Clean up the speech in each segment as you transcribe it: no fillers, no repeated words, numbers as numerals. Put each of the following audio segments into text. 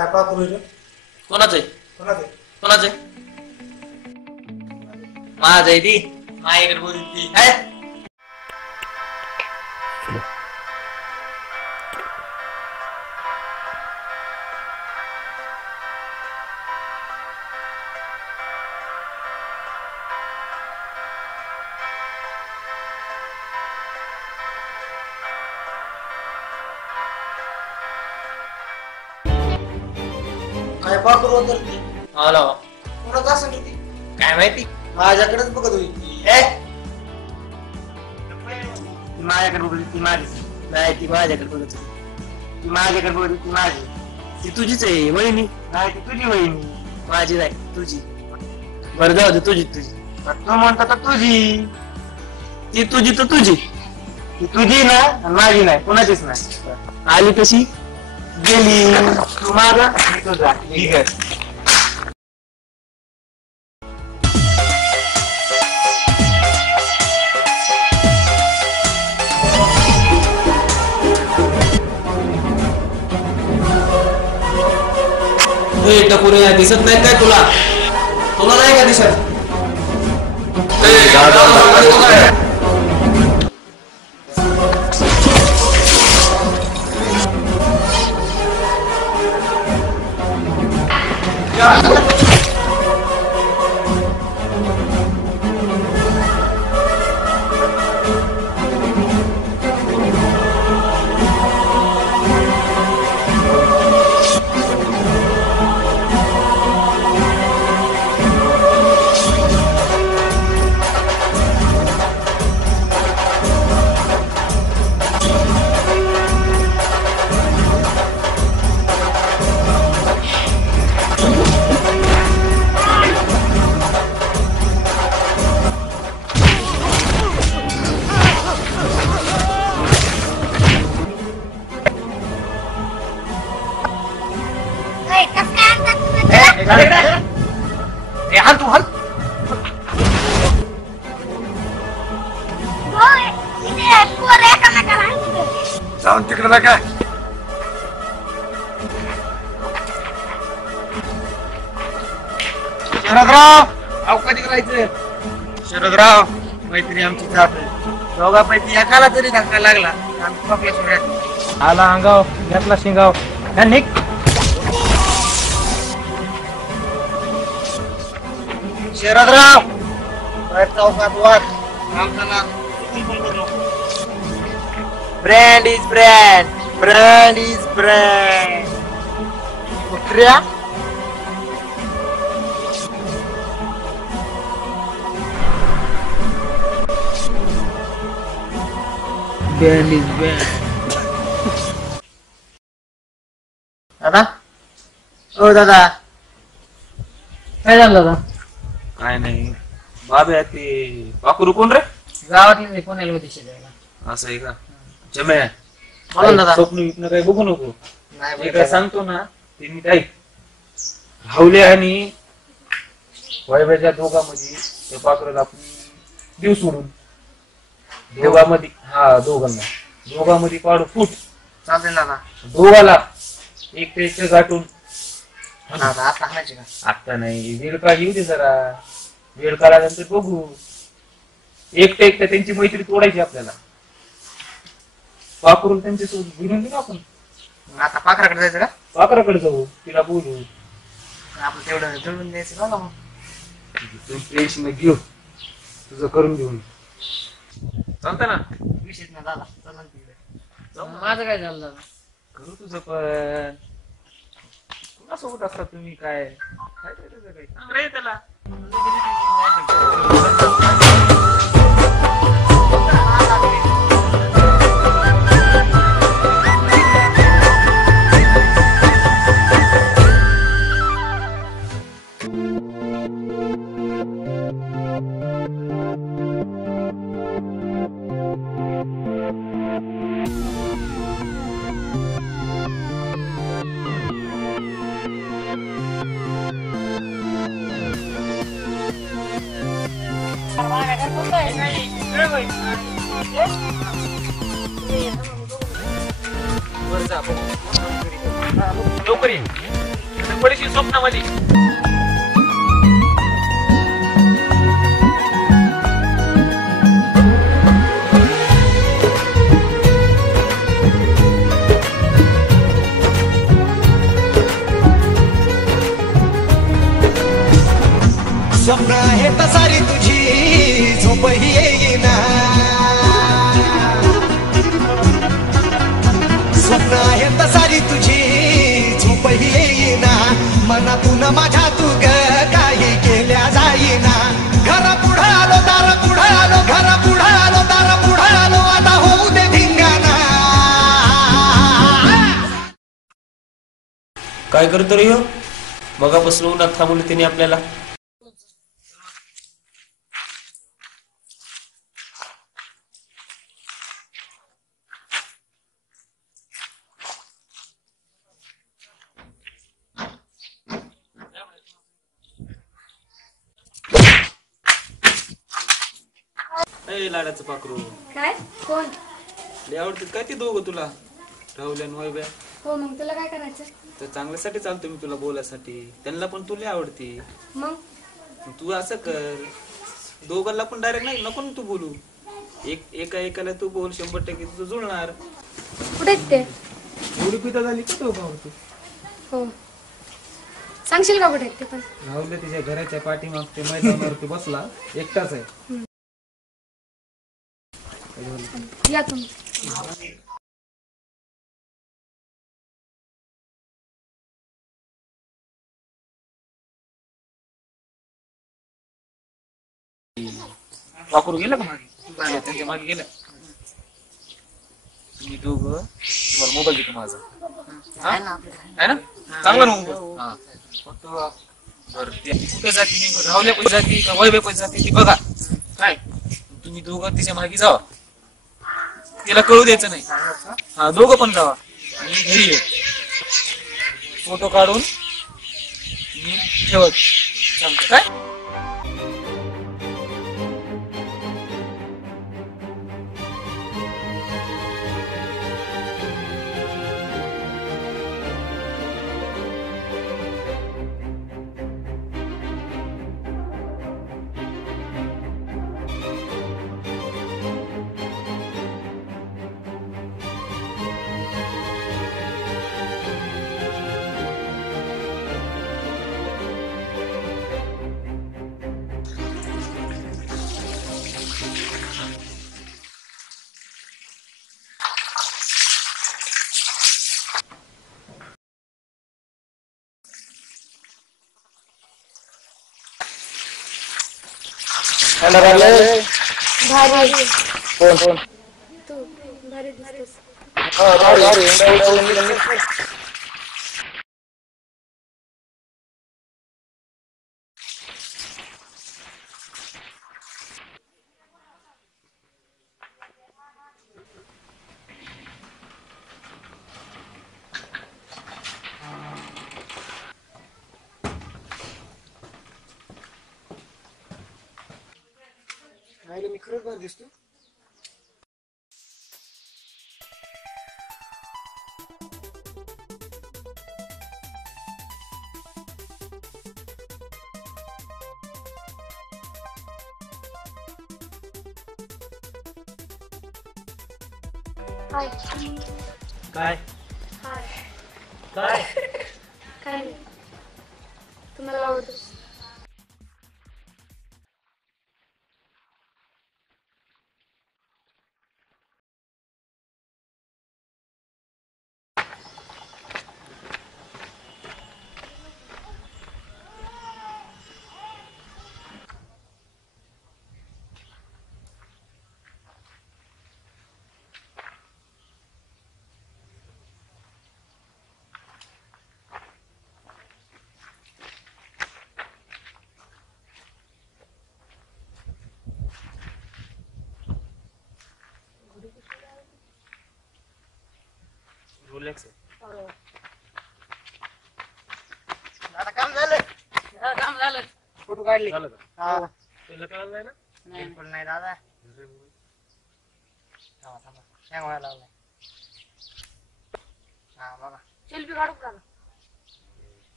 काय पाकरू रे? कोणाचं आहे? कोणाचं आहे? कोणाचं आहे? माझं आहे ती. माझ्याकडे बोलली ती. काय? काय पाकरू होतं रे ती? हॅलो. कोणाचं असेल रे ती? काय माहिती? माझ्याकडेच बघत होती ती. ए? ती माझ्याकडे बोलली ती माझी. नाही ती माझ्याकडे बोलत होती. ती माझ्याकडे बोलली ती माझी. ती तुझीच आहे वहिनी. नाही ती तुझी वहिनी. माझी नाही तुझी. बरं जाऊ दे तुझी तुझी. तू म्हणता तर तुझी. ती तुझी तर तुझी. ती तुझी ना आणि माझी नाही कोणाचीच नाही. आली कशी गेली. तू माझा मी तुझा. ठीक आहे. टपुरे दिसत नाही काय तुला? तुला नाही का दिसत? जाऊन तिकडे ना काय शरदराव अहो कधी करायचं? शरदराव मैत्री आमची जात आहे. दोघांपैकी एकाला तरी धक्का लागला आम्ही पकला सोडण्यात. आला अंगाव घेतला शिंगाव निक. शरदराव चौकात वाद आमचा brand is brand. Brand is brand. कुत्र्या ब्रँड इज ब्रँड. दादा ओ दादा काय झालं दादा? काय नाही बाबा ते पाकरू कोण रे? गावातले कोणाला दिशे द्यायला असं आहे का? जम्या बोला ना दादा. स्वप्न विप्न काही बघू नको. नाही जे काय सांगतो ना ते मी काही राहुले आणि वैभवच्या दोघांमध्ये ते पाकरूला आपण देऊ सोडून दोघांमध्ये दोघांमध्ये पाडू फूट चालते दादा. दोघाला एक ते गाठून दादा आता आणायचे का? आता नाही वेळ काळ येऊ दे जरा. वेळ काळानंतर बघू. एकटं त्यांची मैत्री तोडायची आपल्याला. पाकरून त्यांच्या सोबत घेऊन देऊ आपण. आता पाखराकडे जायचं का? पाकराकडे जाऊ तिला बोलू. आपलं तेवढं जुळून द्यायचं ना मग. टेन्शन घेऊ तुझं करून घेऊन चालतं ना. विशेष ना दादा चला तिकडे. माझं काय झालं दादा? करू तुझं पण. कुणासोबत असतात तुम्ही? काय काय त्याचं काही चांगलं आहे त्याला. लवकर ये. पडशील स्वप्नामध्ये. स्वप्न आहे तसारी तुझी झोपही येईना. स्वप्न आहे तसारी तुझी झोपही येईना. मनातून माझ्या तू ग काही केल्या जाईना. घरा पुढं आलो दारा पुढं आलो घरा पुढं आलो दारा पुढं आलो आता होऊ दे धिंगाणा. काय करतो रे ह्यो? मगापासून उन्हात थांबवलं त्याने आपल्याला. लाडाचं पाखरू काय कोण लय आवडतात काय ते दोघं तुला? राहुल आणि वैभ्या. हो मग तुला काय करायचं? तर चांगल्यासाठी चालतो मी तुला बोलायसाठी. त्यांना पण तुला आवडते. मग तू असं कर, दोघांना पण डायरेक्ट नाही नको ना तू बोलू. एकाला तू बोल, 100% तुझं जुळणार. कुठे आहेत ते? एवढी पिता झाली का दोघांवर? हो सांगशील का कुठे आहेत ते पण? राहुल तिच्या घराच्या पाठीमागच्या मैदानावरती बसला एकटाच आहे. या तुम्ही. वापरू गेलं का मागे? त्यांच्या मागे गेलं. तुम्ही दोघं तुम्हाला मोबाईल देतो माझा. आहे ना? चांगला ना मोबाईल. हा फक्त बरं ते कुठे जाते नेमकं? राहुल्या पण जाते का वैभव पण जाते ती बघा. काय तुम्ही दोघं तिच्या मागे जावा. तिला कळू द्यायचं नाही. हा दोघं पण जावा. मी घरी ये. फोटो काढून मी ठेवत चालतं काय? भारी कोण तू भारी दिसतोस. मी खरंच भारी दिसतो. हाय काय हाय काय काय नाही. तुम्हाला आवडतोस? रोलेक्स आता काम झालं. काम झालं. फोटो काढले. झालं का? हा तुला कळलं नाही ना? बिलकुल नाही दादा. थांबा थांबा हँग व्हायला लागलाय. हा बघा सेल्फी काढू का?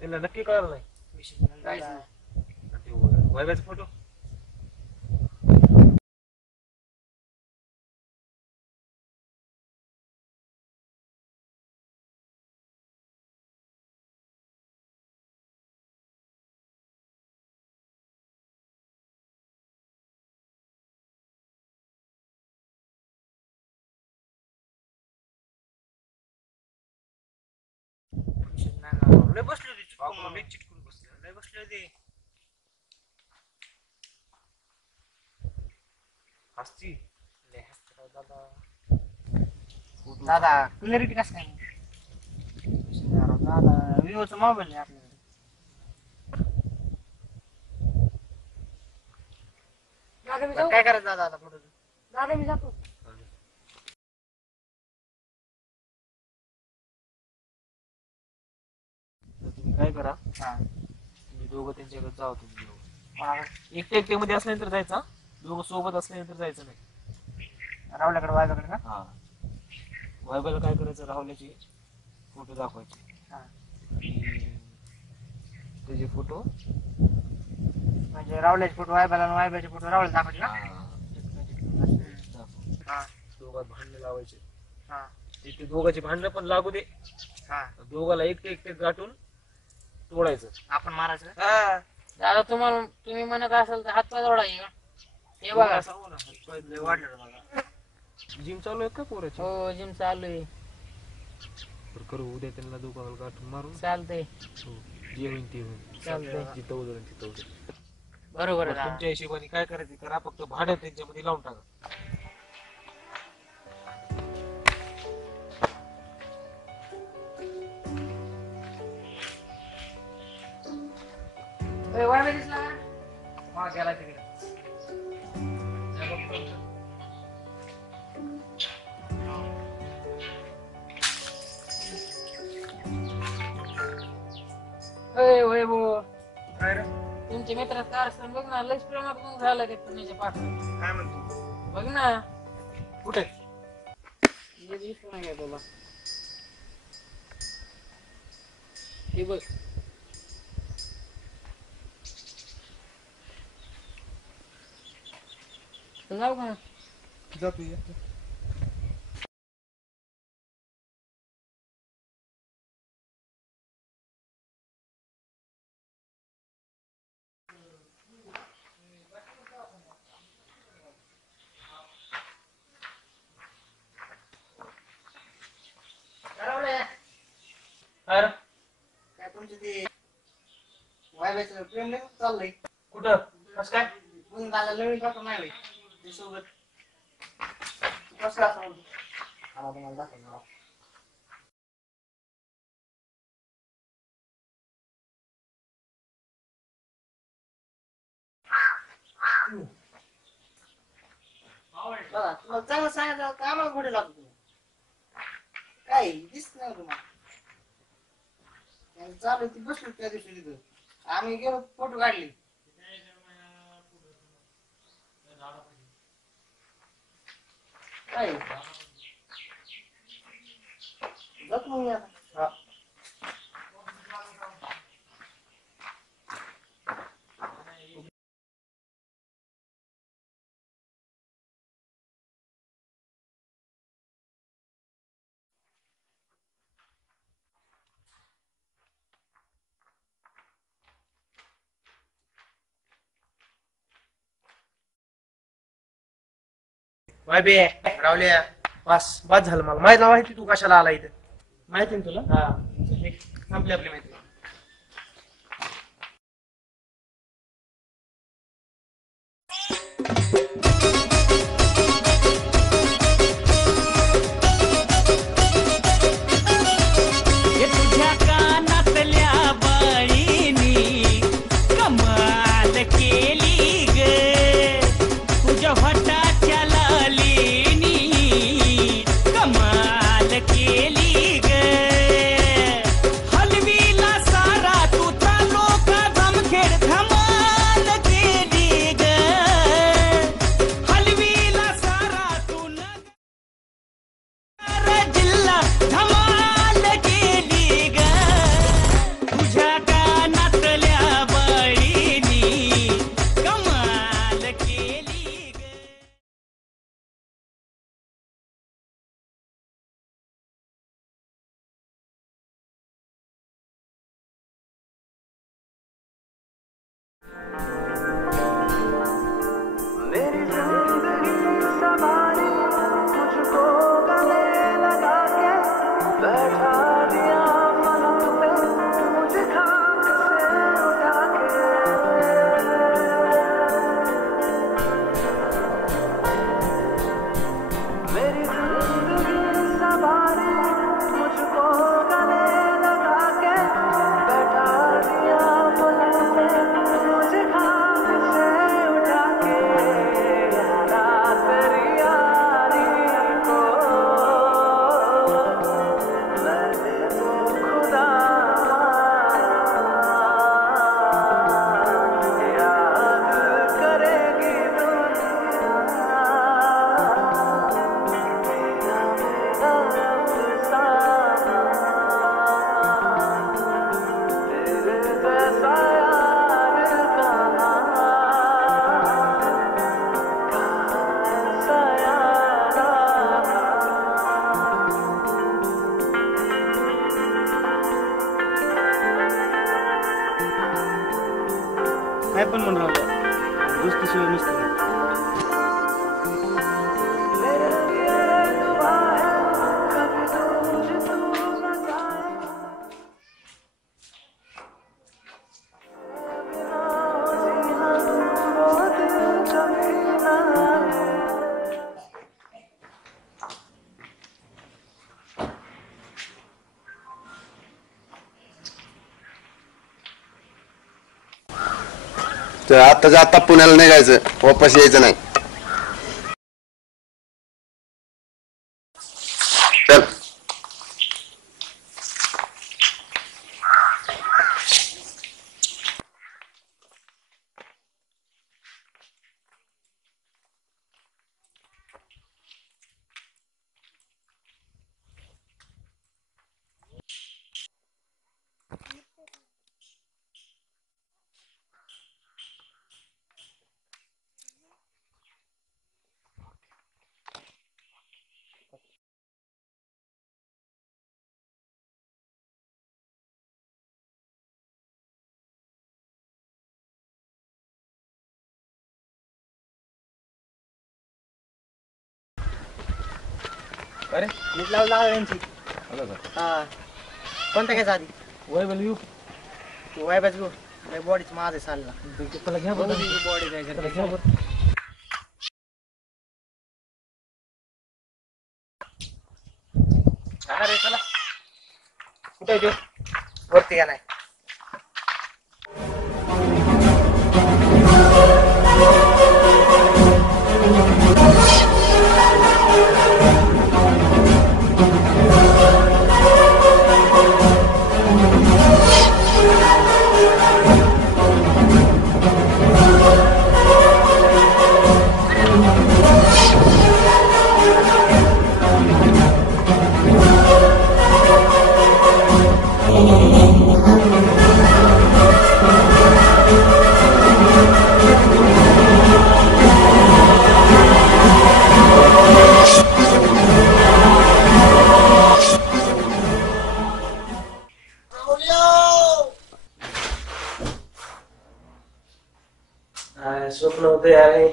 त्यांना नक्की कळलं नाही. विषय नाही दादा. आणि ते वैभ्याचा फोटो विषय नाही दादा. लय बसले होते चिटकून. लय चिटकून बसले. लय बसले होते. हसती लय हसते राव दादा. दादा क्लॅरिटी कसं काय विषय नाही राव दादा. विवोचा मोबाईल आहे आपल्याकडे. दादा मी बरं, जाऊ काय करायचं दादा आता पुढे? दादा मी जातो. तर तुम्ही काय करा, हा. तुम्ही दोघं त्यांच्याकडे जाऊ. तुम्ही दोघं कोणाकडे? एकटे एकटे मध्ये असल्यानंतर जायचा, दोघं सोबत असल्यानंतर जायचं नाही. रावल्याकडे वायगाकडे का? हा वैभवला काय करायचं, राहुल्याचे फोटो दाखवायचे हा. आणि त्याचे फोटो म्हणजे रावल्याचे फोटो वायबाला आणि वायबाचे फोटो रावला दाखवले ना? दाखव. हा. दोघात भांडणं लावायचे. हा. ते दोघांची भांडणं पण लागू दे. हा. दोघाला एकटे एकटे गाठून तोडायचं. आपण मारायचं? हा दादा तुम्ही म्हणत असाल तर हातपाय जोडा हे बघा. सांगू ना, हातपाय लय वाढलं रे मला. जिम चालू आहे का पोराची? हो जिम चालू आहे. तर करू उद्या त्यांना दोघांना गाठून मारून. चालतंय. हो, जे होईल ते होईल. चालतंय. जिथं उजळेल तिथं उजळेल. बरोबर आहे मग दादा. तुमच्या हिशोबाने काय करायचं करा, फक्त भांडण त्यांच्यामध्ये लावून टाका. वायबा दिसला का? हा गेला तिकडे. होय भाऊ, काय रे? तुमच्या मित्रात कारस्थान बघ ना, लयच प्रेमात मग झालं का पुण्याच्या पाठवून. काय म्हणतो? बघ ना. कुठे हे दिसलं नाही का तुला? हे बघ. जाऊ का? जातो. काय रे? काय तुमचं ते वायबाचं प्रेम नाही चाललंय? कुठं कसं काय? म्हणून दादा नवीन टाकून नाही होय ते सोबत. कसं असं म्हणतो? मला तुम्हाला दाखवणार. बघा तुला चांगलं सांगायचं का आम्हाला पुढे लागतो तुम्ही? काय दिसत नाही तुम्हाला? चालू ती बसलो त्या दिवशी तिथं. आम्ही गेलो फोटो काढले. काय जात मग मी आता. वायबे रावल्या, बस झालं. मला माहिती माहिती तू कशाला आला इथं. माहिती ना तुला? हा संपली आपली माहिती. हे तुझ्या कानातल्या बाळीनी कमाल केली ग, तुझ्या होठाच्या लालीनी कमाल केली ग, हलवीला सारा तुझा लोका जमखेड धमाल केली ग, काय पण म्हणून राहतो गोष्टीशिवाय नसते. तर आताच्या आता पुण्याला निघायचं, वापस यायचं नाही. चल. अरे मीच लावला यांची. हा कोणता घ्यायचा आधी? वैभव येऊ तू वायबाच घेऊ. बॉडीच माझं चालला. त्याला घ्या बरं. बॉडी काय त्याला घ्या बरं. अरे चला कुठे आहे ते? वरती गेलाय. स्वप्न होतं यार हे.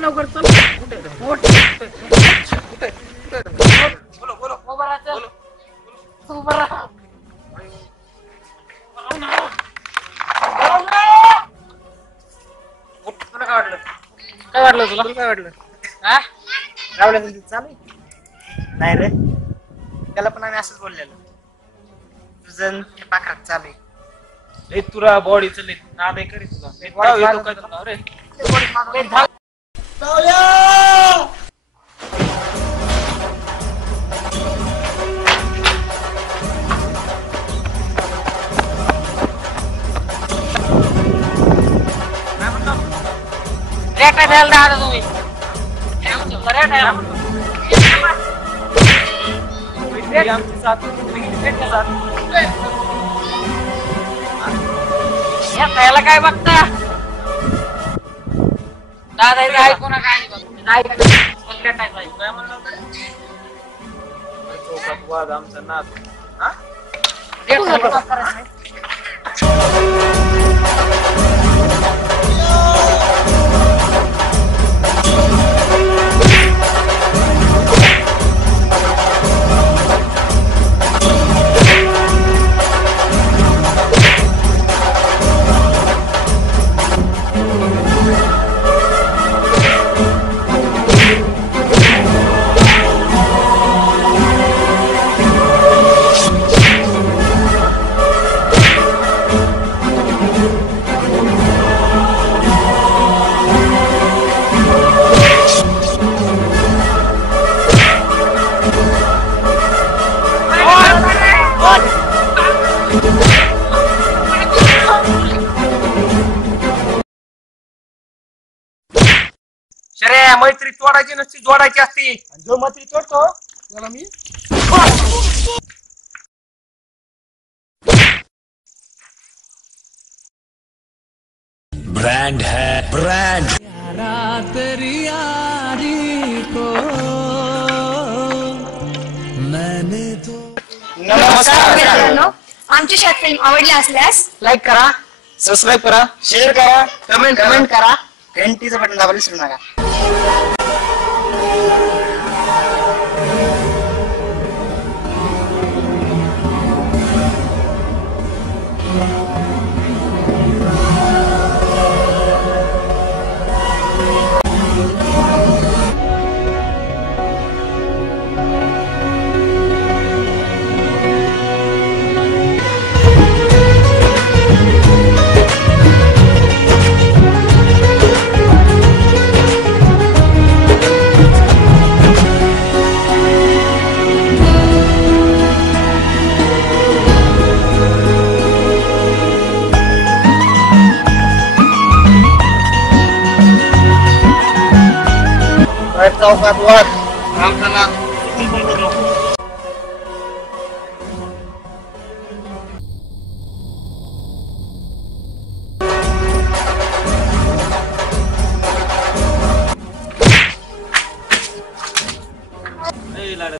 लवकर चल. उभं राहा. काय वाटलं तुला? काय वाटलं? हा? रावल्याचं चालू आहे? नाही रे, त्याला पण आम्ही असंच बोललेलो. तुझं ते पाखरात चालू आहे. लय तुला बॉडी चले नादे करी तुला. लय ताव येतो काय तुला रे? रेट द्यायला द्या तुम्ही. रेट आहे. ही आमची साथ. भेटते साथ. याला काय बघता दादा इथे ऐकू नका. चौकात वाद आमचा नाद. शरे मैत्री तोडायची नसती, जोडायची असती. जो मैत्री तोडतो त्याला मी ब्रांड है ब्रांड. तेरी यारी को मैंने तो नमस्कार मित्रांनो, आमची शॉर्ट फिल्म आवडली असल्यास लाईक करा, सबस्क्राईब करा, शेअर करा, कमेंट करा, घंटीचं बटन दाबायला विसरू नका. चौकात वाट आमचा ए, लाडा